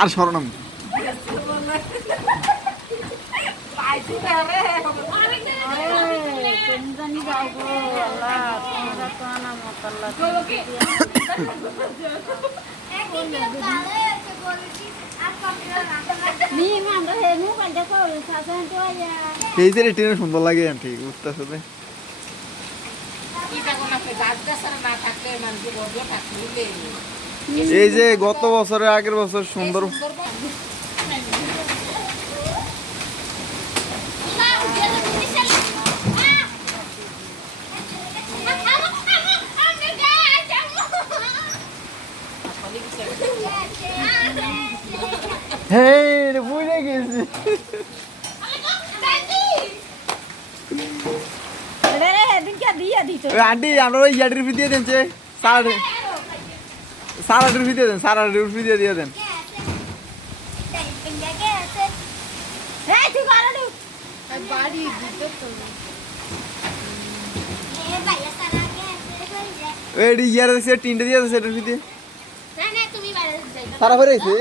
আর শরণম এই যে ট্রেনে সুন্দর লাগে ঠিক বুঝতে আসলে এই যে গত বছরের আগের বছর সুন্দর Hey, ভুলে গেছি আন্টি আমরা ওই ইয়াটির ফি দিয়ে দেন সারাটির ফি দিয়ে দেন সারাটির ফি দিয়ে দেন ইয়ার তিনটে দিয়ে সেটার ফি দিয়ে সারা ফেরেছে